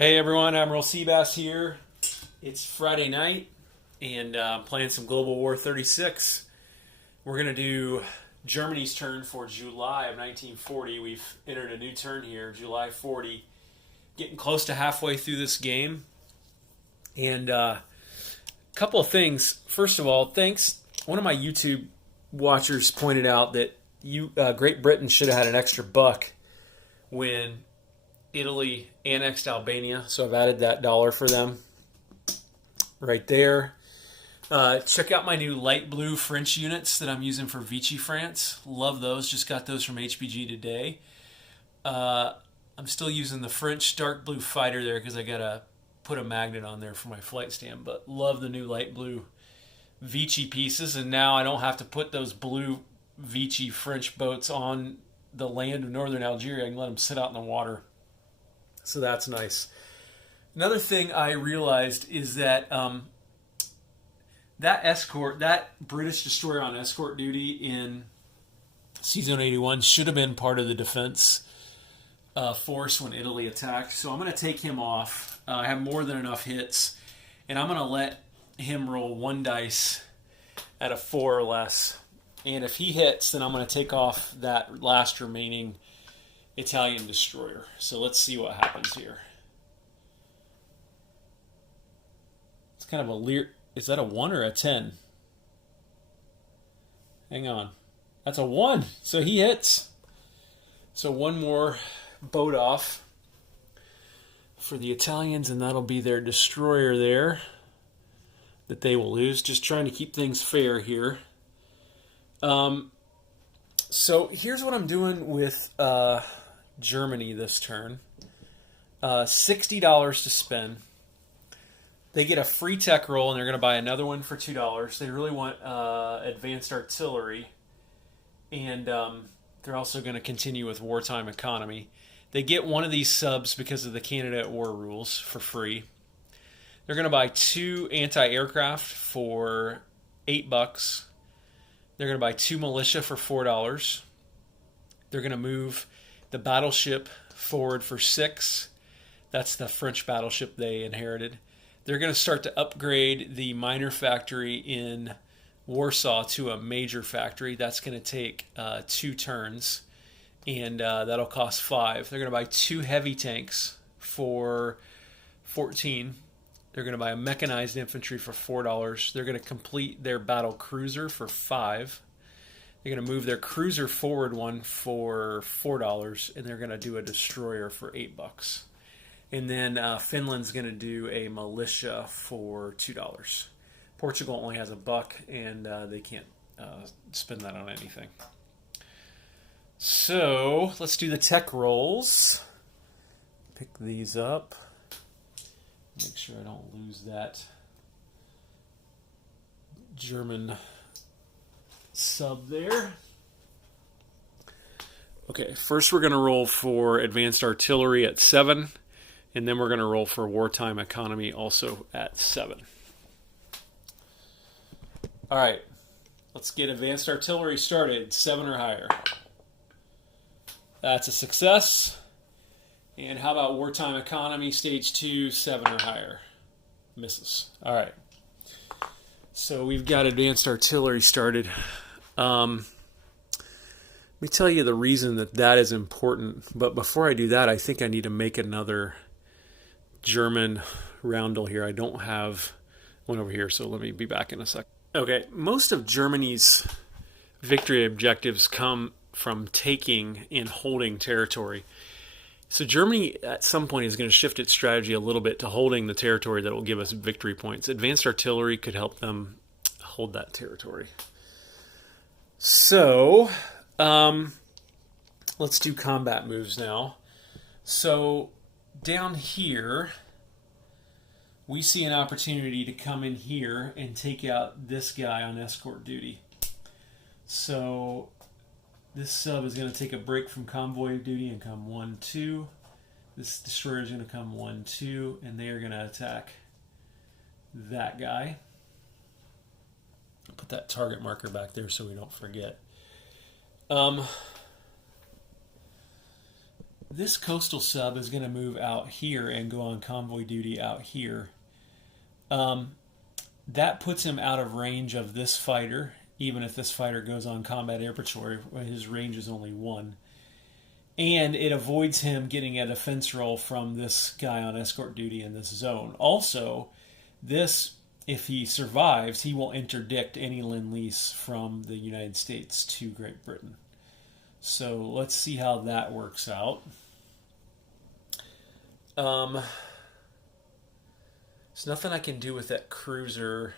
Hey everyone, Admiral Seabass here. It's Friday night and I'm playing some Global War 36. We're going to do Germany's turn for July of 1940. We've entered a new turn here, July 40. Getting close to halfway through this game. And a couple of things. First of all, thanks. One of my YouTube watchers pointed out that Great Britain should have had an extra buck when Italy annexed Albania, so I've added that dollar for them right there. Check out my new light blue French units that I'm using for Vichy France. Love those. Just got those from HPG today. I'm still using the French dark blue fighter there because I got to put a magnet on there for my flight stand, but love the new light blue Vichy pieces, and now I don't have to put those blue Vichy French boats on the land of northern Algeria. I can let them sit out in the water. So that's nice. Another thing I realized is that that British destroyer on escort duty in Season 81 should have been part of the defense force when Italy attacked. So I'm going to take him off. I have more than enough hits, and I'm going to let him roll one dice at a 4 or less. And if he hits, then I'm going to take off that last remaining Italian destroyer. So let's see what happens here. It's kind of a leer. Is that a 1 or a 10? Hang on. That's a 1. So he hits. So one more boat off for the Italians, and that'll be their destroyer there that they will lose. Just trying to keep things fair here. So here's what I'm doing with Germany this turn. $60 to spend. They get a free tech roll, and they're going to buy another one for $2. They really want advanced artillery, and they're also going to continue with wartime economy. They get one of these subs because of the Canada at War rules for free. They're going to buy 2 anti-aircraft for $8. They're going to buy 2 militia for $4. They're going to move the battleship forward for 6. That's the French battleship they inherited. They're going to start to upgrade the minor factory in Warsaw to a major factory. That's going to take 2 turns, and that'll cost 5. They're going to buy 2 heavy tanks for 14. They're going to buy a mechanized infantry for $4. They're going to complete their battle cruiser for $5. They're going to move their cruiser forward one for $4, and they're going to do a destroyer for $8. And then Finland's going to do a militia for $2. Portugal only has $1, and they can't spend that on anything. So let's do the tech rolls. Pick these up. Make sure I don't lose that German sub there. Okay, first we're going to roll for advanced artillery at 7, and then we're going to roll for wartime economy also at 7. All right, let's get advanced artillery started, 7 or higher. That's a success. And how about wartime economy, stage 2, 7 or higher? Misses. All right. So we've got advanced artillery started. Let me tell you the reason that is important. But before I do that, I think I need to make another German roundel here. I don't have one over here, so let me be back in a sec. Okay, most of Germany's victory objectives come from taking and holding territory. So Germany, at some point, is going to shift its strategy a little bit to holding the territory that will give us victory points. Advanced artillery could help them hold that territory. So, let's do combat moves now. So, down here, we see an opportunity to come in here and take out this guy on escort duty. So this sub is going to take a break from convoy duty and come 1, 2. This destroyer is going to come 1, 2, and they are going to attack that guy. I'll put that target marker back there so we don't forget. This coastal sub is going to move out here and go on convoy duty out here. That puts him out of range of this fighter, even if this fighter goes on combat air patrol, his range is only 1. And it avoids him getting a defense roll from this guy on escort duty in this zone. Also, this, if he survives, he will interdict any Lend-Lease from the United States to Great Britain. So let's see how that works out. There's nothing I can do with that cruiser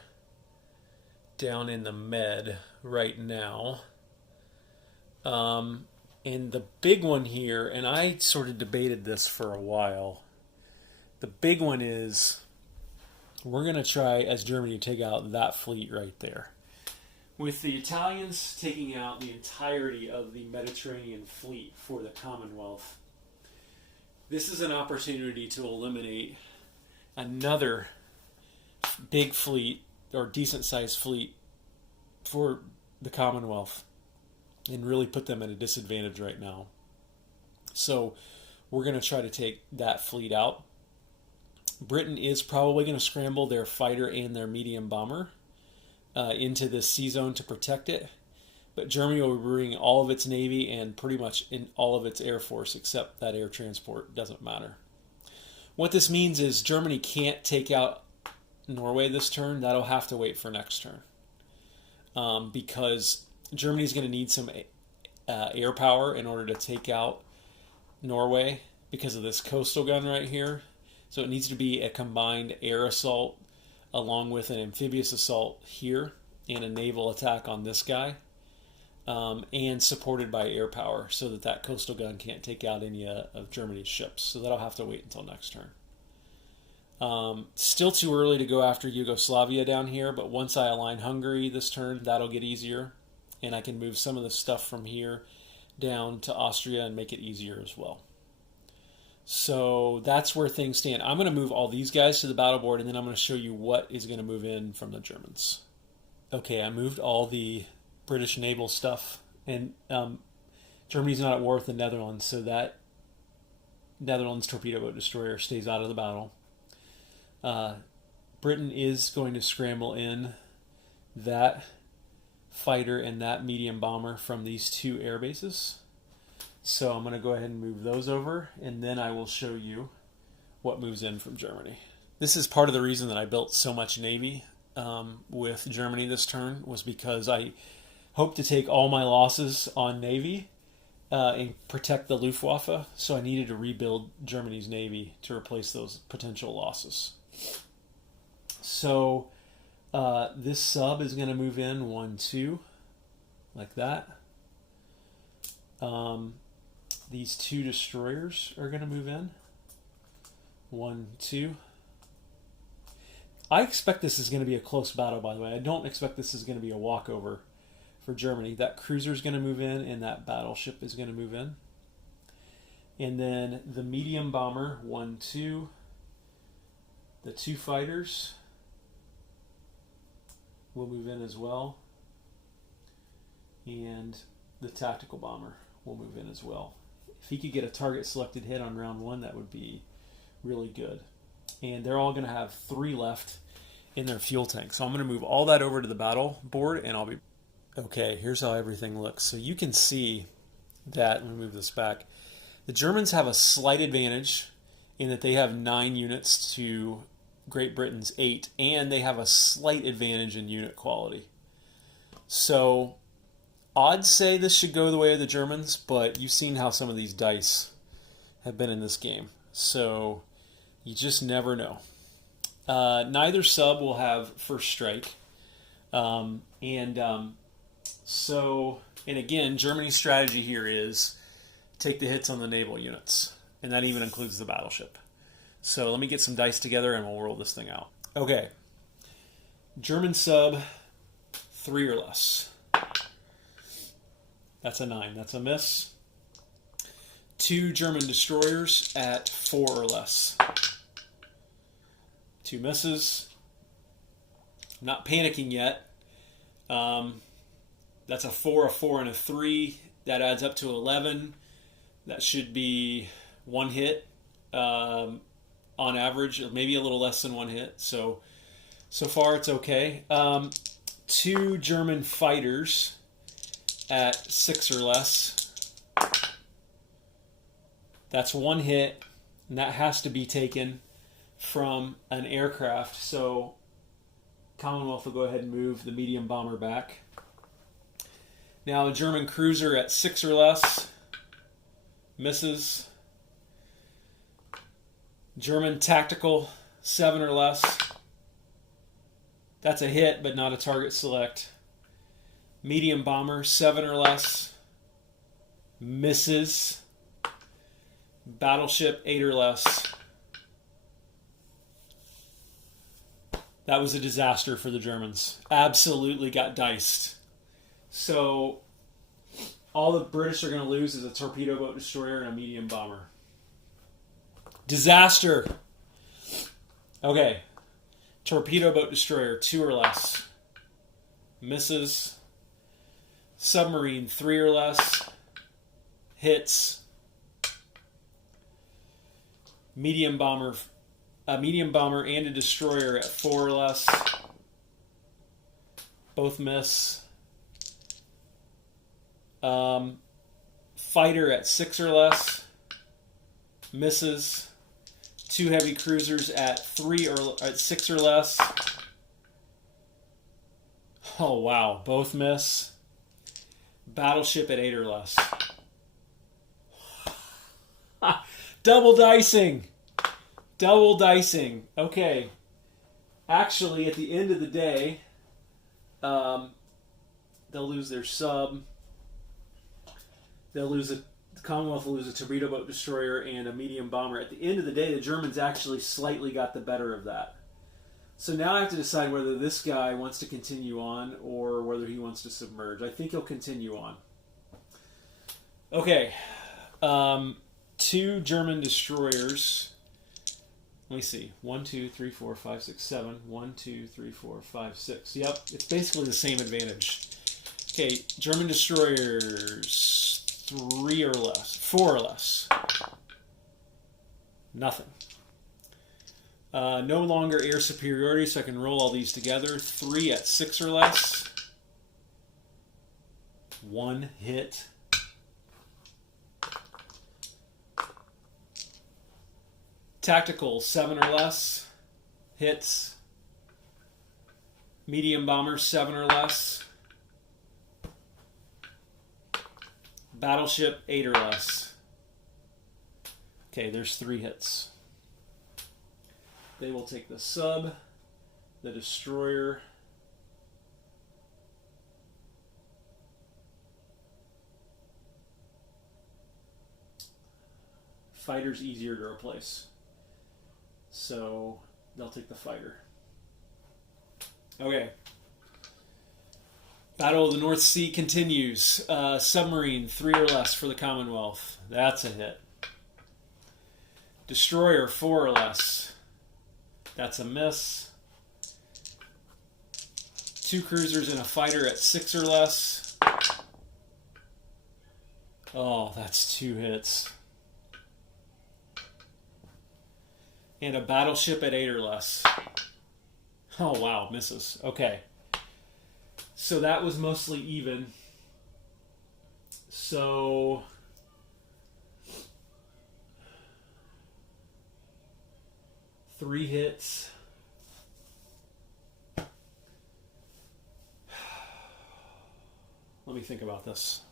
down in the Med right now. And the big one here, and I sort of debated this for a while, the big one is we're going to try, as Germany, to take out that fleet right there. With the Italians taking out the entirety of the Mediterranean fleet for the Commonwealth, this is an opportunity to eliminate another big fleet or decent-sized fleet for the Commonwealth and really put them at a disadvantage right now. So we're going to try to take that fleet out. Britain is probably going to scramble their fighter and their medium bomber into this sea zone to protect it. But Germany will be bringing all of its navy and pretty much in all of its air force except that air transport. Doesn't matter. What this means is Germany can't take out Norway this turn. That'll have to wait for next turn. Because Germany's going to need some air power in order to take out Norway because of this coastal gun right here. So it needs to be a combined air assault along with an amphibious assault here and a naval attack on this guy, and supported by air power so that that coastal gun can't take out any of Germany's ships. So that'll have to wait until next turn. Still too early to go after Yugoslavia down here, but once I align Hungary this turn, that'll get easier. And I can move some of the stuff from here down to Austria and make it easier as well. So that's where things stand. I'm going to move all these guys to the battle board, and then I'm going to show you what is going to move in from the Germans. Okay, I moved all the British naval stuff, and Germany's not at war with the Netherlands, so that Netherlands torpedo boat destroyer stays out of the battle. Britain is going to scramble in that fighter and that medium bomber from these two air bases. So I'm going to go ahead and move those over, and then I will show you what moves in from Germany. This is part of the reason that I built so much Navy with Germany this turn, was because I hope to take all my losses on Navy and protect the Luftwaffe, so I needed to rebuild Germany's Navy to replace those potential losses. So this sub is going to move in 1, 2, like that. These two destroyers are going to move in 1, 2. I expect this is going to be a close battle, by the way. I don't expect this is going to be a walkover for Germany. That cruiser is going to move in, and that battleship is going to move in. And then the medium bomber, 1, 2. The two fighters will move in as well. And the tactical bomber will move in as well. If he could get a target selected hit on round 1, that would be really good. And they're all going to have 3 left in their fuel tank. So I'm going to move all that over to the battle board, and I'll be... Okay, here's how everything looks. So you can see that, let me move this back, the Germans have a slight advantage in that they have 9 units to Great Britain's 8, and they have a slight advantage in unit quality. So odds say this should go the way of the Germans, but you've seen how some of these dice have been in this game. So you just never know. Neither sub will have first strike. And again, Germany's strategy here is take the hits on the naval units. And that even includes the battleship. So let me get some dice together and we'll roll this thing out. Okay. German sub, 3 or less. That's a 9. That's a miss. 2 German destroyers at 4 or less. 2 misses. Not panicking yet. That's a 4, and a 3. That adds up to 11. That should be one hit on average, maybe a little less than one hit. So far it's okay. 2 German fighters at 6 or less. That's one hit, and that has to be taken from an aircraft. So Commonwealth will go ahead and move the medium bomber back. Now a German cruiser at 6 or less misses. German tactical 7 or less. That's a hit, but not a target select. Medium bomber 7 or less misses. Battleship 8 or less. That was a disaster for the Germans. Absolutely got diced. So all the British are going to lose is a torpedo boat destroyer and a medium bomber. Disaster. Okay. Torpedo boat destroyer 2 or less misses. Submarine 3 or less hits. Medium bomber, a medium bomber and a destroyer at 4 or less both miss. Fighter at 6 or less misses. 2 heavy cruisers at 6 or less. Oh wow, both miss. Battleship at 8 or less. Double dicing. Double dicing. Okay. Actually, at the end of the day, they'll lose their sub. The Commonwealth will lose a torpedo boat destroyer and a medium bomber. At the end of the day, the Germans actually slightly got the better of that. So now I have to decide whether this guy wants to continue on or whether he wants to submerge. I think he'll continue on. Okay. 2 German destroyers. Let me see. 1, 2, 3, 4, 5, 6, 7. 1, 2, 3, 4, 5, 6. Yep, it's basically the same advantage. Okay, German destroyers 3 or less. 4 or less. Nothing. No longer air superiority, so I can roll all these together. 3 at 6 or less. 1 hit. Tactical 7 or less hits. Medium bomber 7 or less. Battleship 8 or less. Okay, there's 3 hits. They will take the sub, the destroyer, fighter's easier to replace. So they'll take the fighter. Okay. Battle of the North Sea continues. Submarine 3 or less for the Commonwealth. That's a hit. Destroyer 4 or less. That's a miss. 2 cruisers and a fighter at 6 or less. Oh, that's 2 hits. And a battleship at 8 or less. Oh, wow, misses. Okay. So that was mostly even. So three hits. Let me think about this.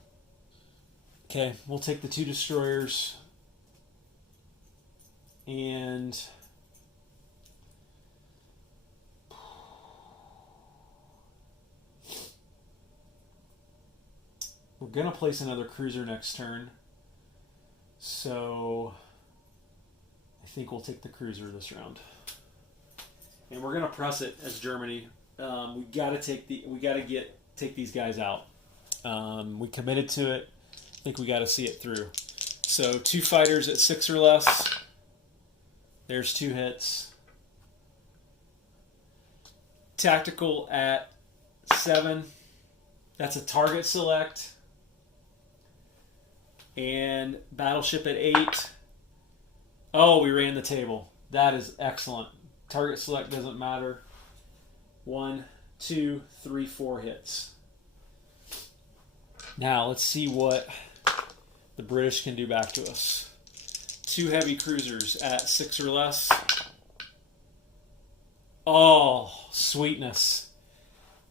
Okay, we'll take the 2 destroyers and we're going to place another cruiser next turn. So I think we'll take the cruiser this round. And we're going to press it as Germany. We got to take these guys out. We committed to it. I think we got to see it through. So 2 fighters at 6 or less. There's 2 hits. Tactical at 7. That's a target select. And battleship at 8. Oh, we ran the table. That is excellent. Target select doesn't matter. 1, 2, 3, 4 hits. Now let's see what the British can do back to us. 2 heavy cruisers at 6 or less. Oh, sweetness.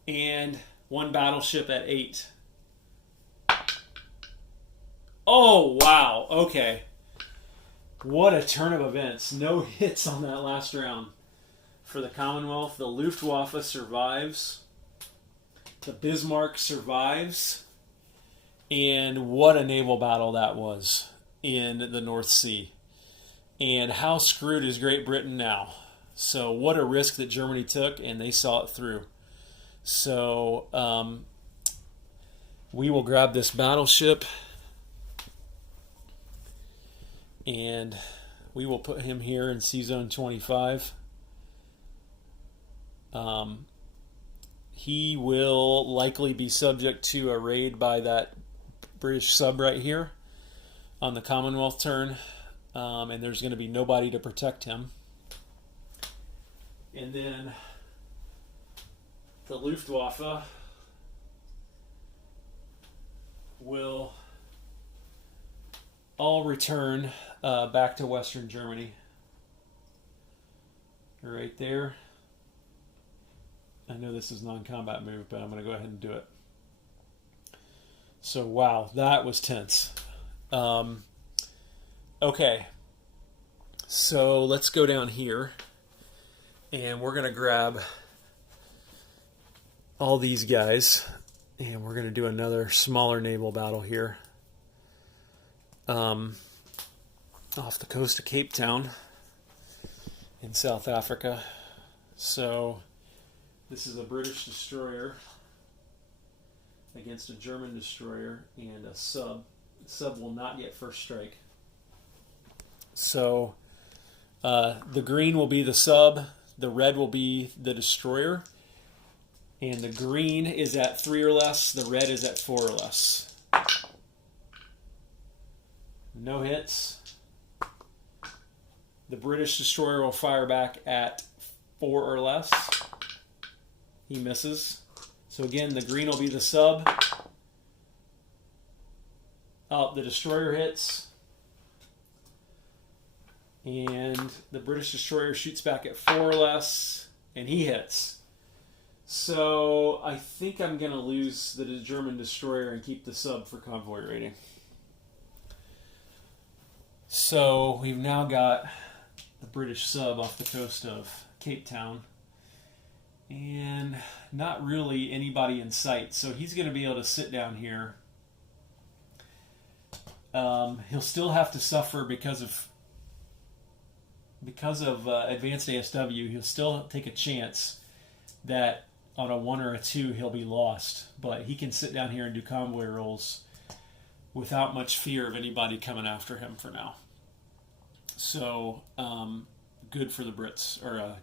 And 1 battleship at 8. Oh, wow. Okay. What a turn of events. No hits on that last round. For the Commonwealth, the Luftwaffe survives. The Bismarck survives. And what a naval battle that was in the North Sea. And how screwed is Great Britain now? So what a risk that Germany took, and they saw it through. So we will grab this battleship, and we will put him here in Sea Zone 25. He will likely be subject to a raid by that British sub right here on the Commonwealth turn, and there's going to be nobody to protect him. And then the Luftwaffe will all return back to Western Germany. Right there. I know this is non-combat move, but I'm going to go ahead and do it. So, wow, that was tense. Okay. So, let's go down here. And we're going to grab all these guys. And we're going to do another smaller naval battle here. Off the coast of Cape Town in South Africa. So, this is a British destroyer against a German destroyer and a sub. The sub will not get first strike. So the green will be the sub, the red will be the destroyer, and the green is at 3 or less, the red is at 4 or less. No hits. The British destroyer will fire back at 4 or less. He misses. So again, the green will be the sub. The destroyer hits. And the British destroyer shoots back at 4 or less. And he hits. So I think I'm going to lose the German destroyer and keep the sub for convoy rating. So we've now got the British sub off the coast of Cape Town. And not really anybody in sight. So he's going to be able to sit down here. He'll still have to suffer because of advanced ASW. He'll still take a chance that on a 1 or a 2 he'll be lost. But he can sit down here and do convoy rolls without much fear of anybody coming after him for now. So good for the Brits, or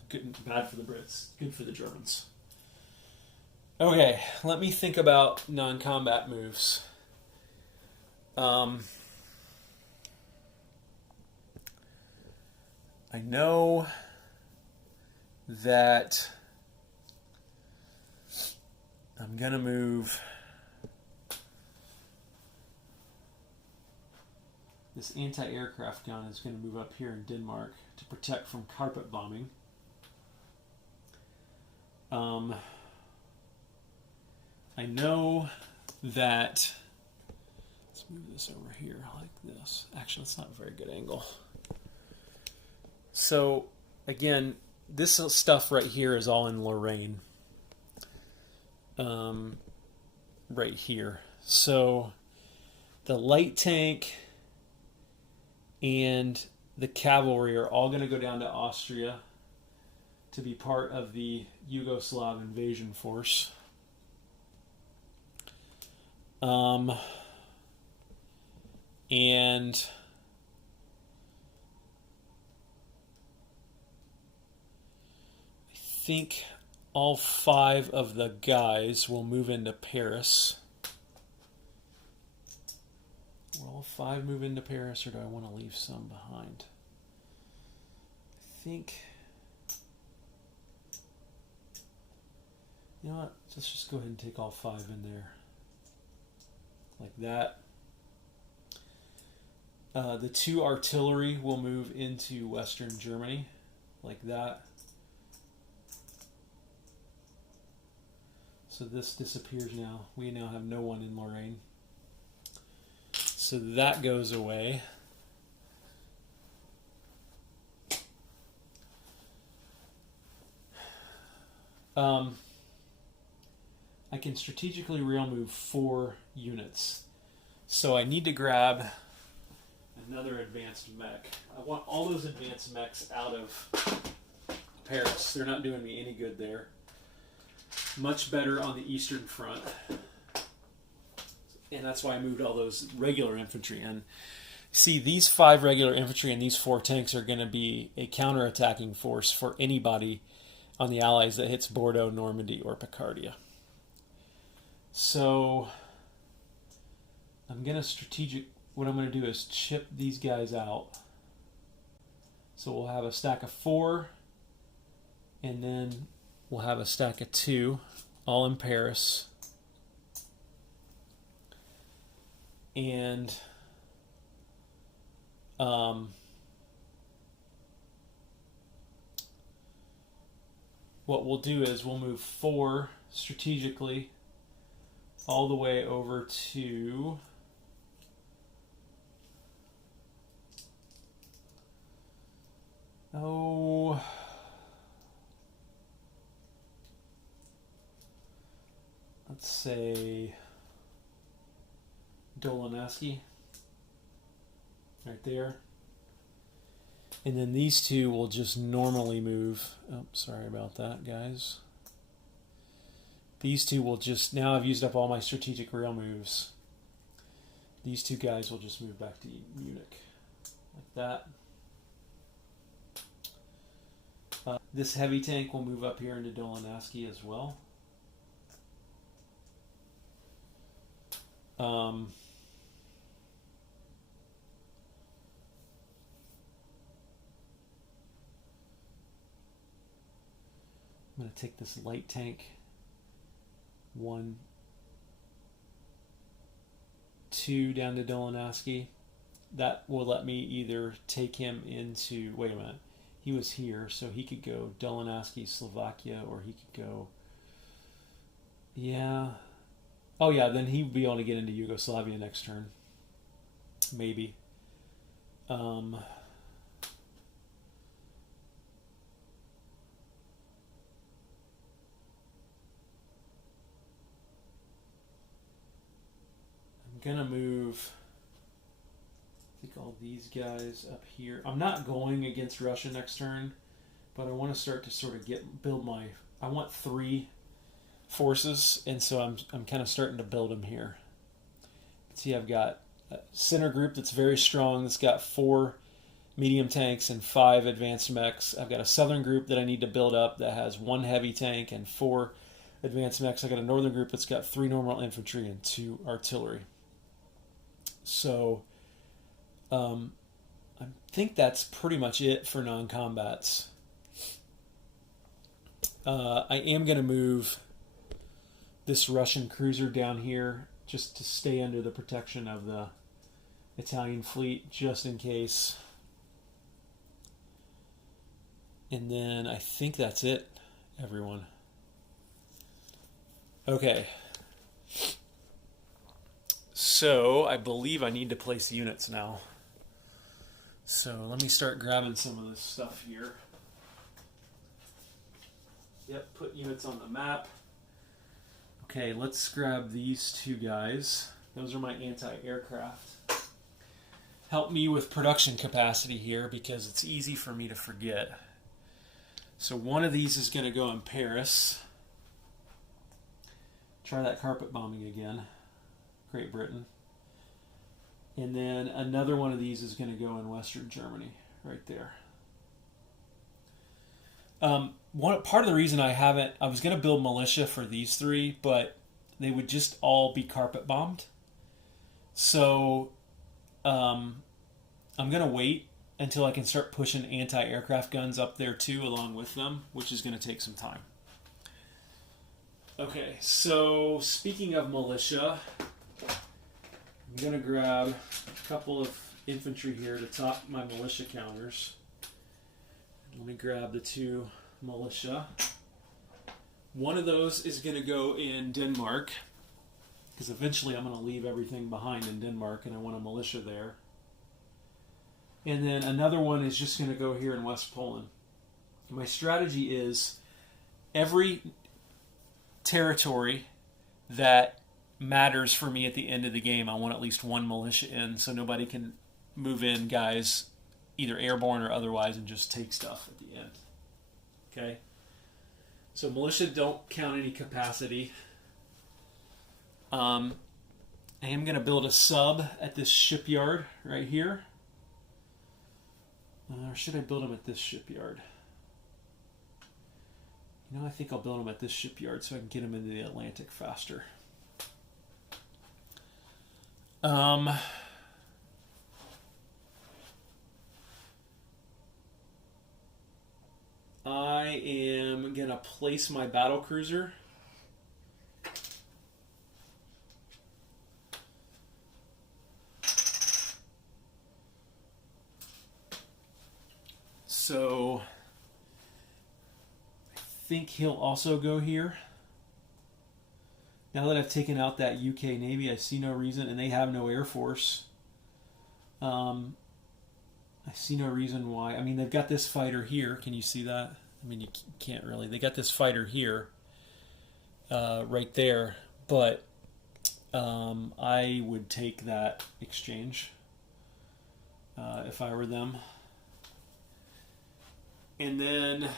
bad for the Brits, good for the Germans. Okay, let me think about non-combat moves. I know that I'm going to move this anti-aircraft gun is going to move up here in Denmark to protect from carpet bombing. I know that, let's move this over here like this. Actually, that's not a very good angle. So, again, this stuff right here is all in Lorraine. Right here. So, the light tank and the cavalry are all going to go down to Austria to be part of the Yugoslav invasion force. And I think all 5 of the guys will move into Paris. Will all 5 move into Paris, or do I want to leave some behind? think, you know what, let's just go ahead and take all 5 in there. Like that. The 2 artillery will move into Western Germany, like that. So this disappears now. We now have no one in Lorraine. So that goes away. I can strategically rail move 4 units. So I need to grab another advanced mech. I want all those advanced mechs out of Paris. They're not doing me any good there. Much better on the Eastern Front. And that's why I moved all those regular infantry in. See, these 5 regular infantry and these 4 tanks are going to be a counter-attacking force for anybody on the Allies that hits Bordeaux, Normandy, or Picardia. So I'm going to what I'm going to do is chip these guys out. So we'll have a stack of 4, and then we'll have a stack of 2, all in Paris. And what we'll do is we'll move 4 strategically all the way over to let's say Dolanaski, right there. And then these 2 will just normally move. Oh, sorry about that, guys. These 2 will just, now I've used up all my strategic rail moves. These 2 guys will just move back to Munich, like that. This heavy tank will move up here into Dolanaski as well. I'm going to take this light tank, 1, 2 down to Dolanaski. That will let me either take him into, wait a minute, he was here, so he could go Dolanaski, Slovakia, or he could go, yeah. Oh yeah, then he would be able to get into Yugoslavia next turn. Maybe. I'm gonna move, I think, all these guys up here. I'm not going against Russia next turn, but I want to start to sort of build my, I want 3 forces, and so I'm kind of starting to build them here. See, I've got a center group that's very strong, that's got 4 medium tanks and 5 advanced mechs. I've got a southern group that I need to build up that has 1 heavy tank and 4 advanced mechs. I've got a northern group that's got 3 normal infantry and 2 artillery. So I think that's pretty much it for non-combats. I am going to move this Russian cruiser down here just to stay under the protection of the Italian fleet, just in case. And then I think that's it, everyone. Okay. So I believe I need to place units now. So let me start grabbing some of this stuff here. Yep, put units on the map. Okay, let's grab these 2 guys. Those are my anti-aircraft. Help me with production capacity here because it's easy for me to forget. So one of these is going to go in Paris. Try that carpet bombing again. Great Britain. And then another one of these is going to go in Western Germany, right there. Part of the reason I was going to build militia for these 3, but they would just all be carpet bombed. So I'm going to wait until I can start pushing anti-aircraft guns up there too along with them, which is going to take some time. Okay, so speaking of militia, I'm going to grab a couple of infantry here to top my militia counters. Let me grab the 2 militia. One of those is going to go in Denmark, because eventually I'm going to leave everything behind in Denmark and I want a militia there. And then another one is just going to go here in West Poland. My strategy is every territory that matters for me at the end of the game, I want at least 1 militia in, so nobody can move in guys either airborne or otherwise and just take stuff at the end. Okay? So militia don't count any capacity. I am going to build a sub at this shipyard right here. Or should I build them at this shipyard? You know, I think I'll build them at this shipyard so I can get them into the Atlantic faster. I am going to place my battle cruiser so I think he'll also go here. Now that I've taken out that UK Navy, I see no reason, and they have no Air Force. I see no reason why. I mean, they've got this fighter here. Can you see that? I mean, you can't really. They got this fighter here, right there. But I would take that exchange if I were them. And then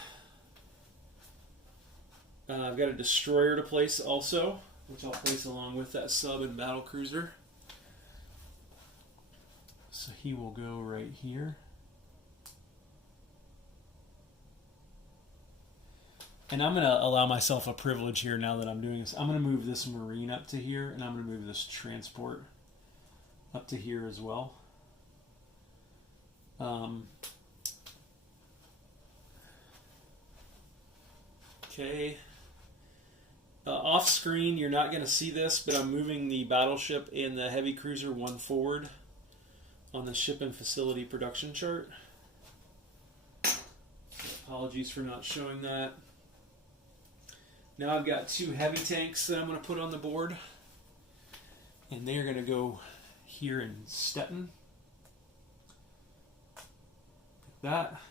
I've got a destroyer to place also, which I'll place along with that sub and battle cruiser. So he will go right here. And I'm going to allow myself a privilege here now that I'm doing this. I'm going to move this Marine up to here, and I'm going to move this transport up to here as well. Okay. Off screen, you're not going to see this, but I'm moving the battleship and the heavy cruiser one forward on the ship and facility production chart. Apologies for not showing that. Now I've got 2 heavy tanks that I'm going to put on the board, and they're going to go here in Stettin. Like that.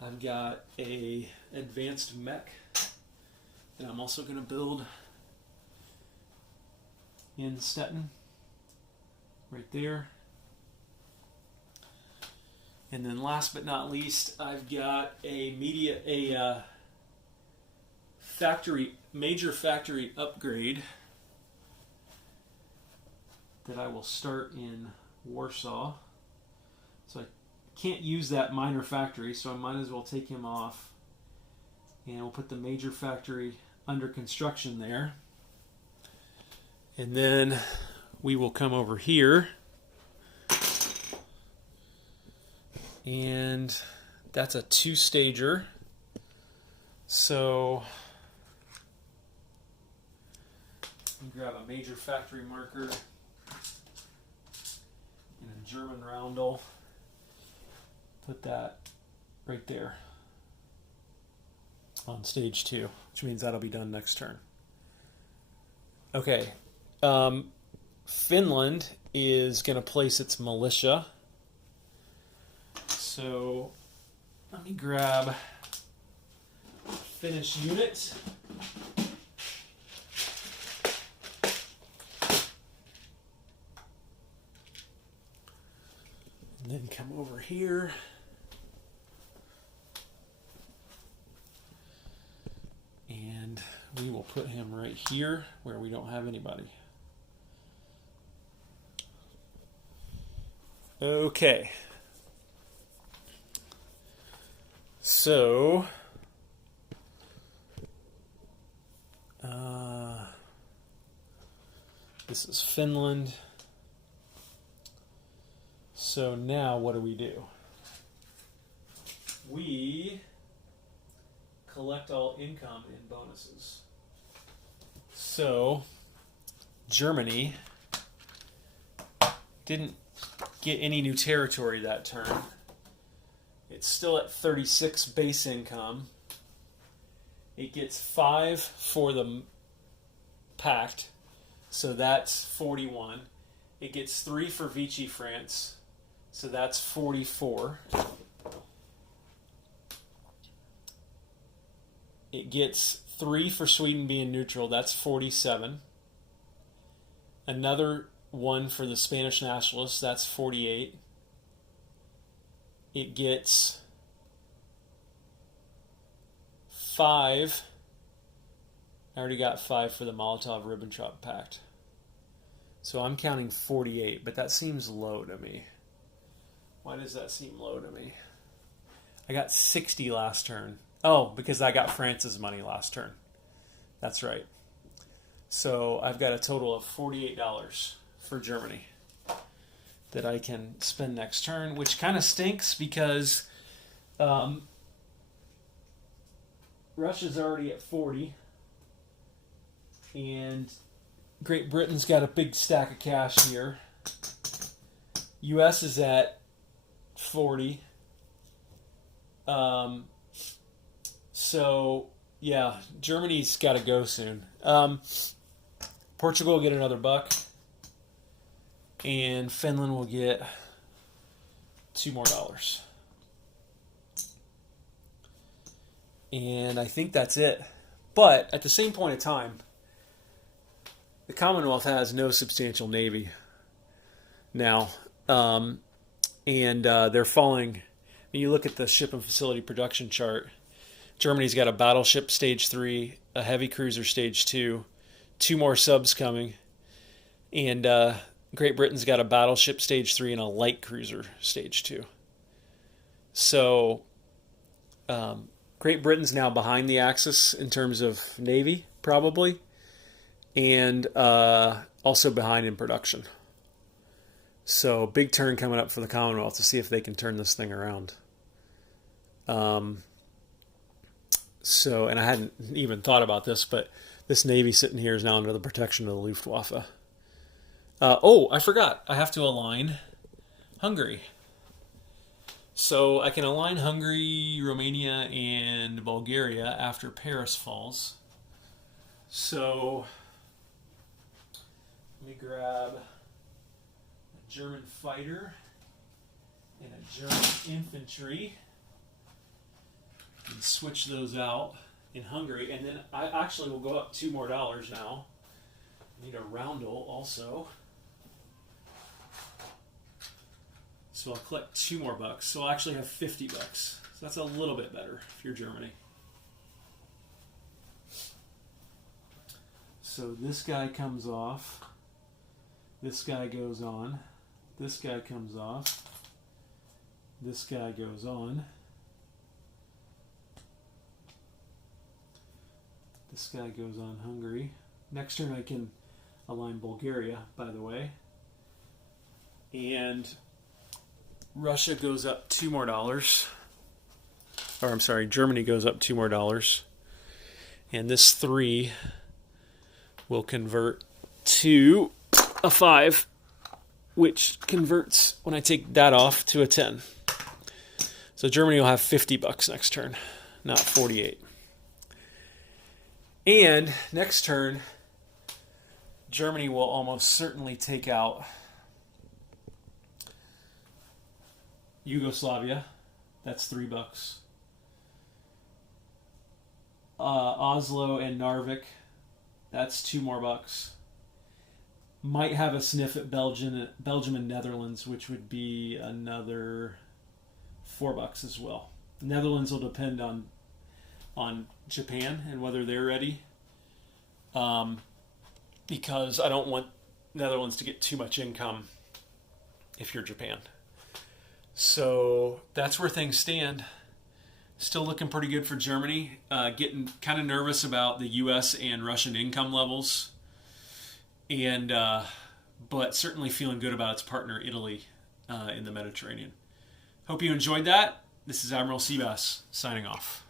I've got a advanced mech that I'm also going to build in Stettin, right there. And then last but not least, I've got a major factory upgrade that I will start in Warsaw. So I can't use that minor factory, so I might as well take him off. And we'll put the major factory under construction there. And then we will come over here. And that's a 2-stager. So grab a major factory marker and a German roundel. Put that right there on stage 2, which means that'll be done next turn. Okay. Finland is going to place its militia. So let me grab a Finnish unit. And then come over here. And we will put him right here where we don't have anybody. Okay. So, this is Finland. So now what do? We collect all income and bonuses. So Germany didn't get any new territory that turn. It's still at 36 base income. It gets 5 for the pact, so that's 41. It gets 3 for Vichy France, so that's 44. It gets 3 for Sweden being neutral, that's 47. Another 1 for the Spanish nationalists, that's 48. It gets 5. I already got 5 for the Molotov-Ribbentrop Pact. So I'm counting 48, but that seems low to me. Why does that seem low to me? I got 60 last turn. Oh, because I got France's money last turn. That's right. So I've got a total of $48 for Germany that I can spend next turn, which kind of stinks because Russia's already at 40, and Great Britain's got a big stack of cash here. U.S. is at 40. So, yeah, Germany's got to go soon. Portugal will get another buck, and Finland will get $2 more. And I think that's it. But at the same point in time, the Commonwealth has no substantial navy now. And they're falling. When you look at the ship and facility production chart, Germany's got a battleship stage 3, a heavy cruiser stage 2, 2 more subs coming, and Great Britain's got a battleship stage 3 and a light cruiser stage 2. So Great Britain's now behind the Axis in terms of navy, probably, and also behind in production. So big turn coming up for the Commonwealth to see if they can turn this thing around. And I hadn't even thought about this, but this navy sitting here is now under the protection of the Luftwaffe. I forgot. I have to align Hungary. So I can align Hungary, Romania, and Bulgaria after Paris falls. So let me grab a German fighter and a German infantry and switch those out in Hungary. And then I actually will go up $2 more now. I need a roundel also. So I'll collect $2 more. So I'll actually have $50. So that's a little bit better if you're Germany. So this guy comes off. This guy goes on. This guy comes off. This guy goes on. This guy goes on Hungary. Next turn I can align Bulgaria, by the way. And Russia goes up $2 more. Or I'm sorry, Germany goes up $2 more. And this 3 will convert to a 5, which converts, when I take that off, to a 10. So Germany will have $50 next turn, not 48. And next turn, Germany will almost certainly take out Yugoslavia. That's $3. Oslo and Narvik. That's $2 more. Might have a sniff at Belgium and Netherlands, which would be another $4 as well. The Netherlands will depend on Japan and whether they're ready, because I don't want Netherlands to get too much income if you're Japan. So that's where things stand. Still looking pretty good for Germany. Getting kind of nervous about the U.S. and Russian income levels, and but certainly feeling good about its partner Italy in the Mediterranean. Hope you enjoyed that. This is Admiral Seabass signing off.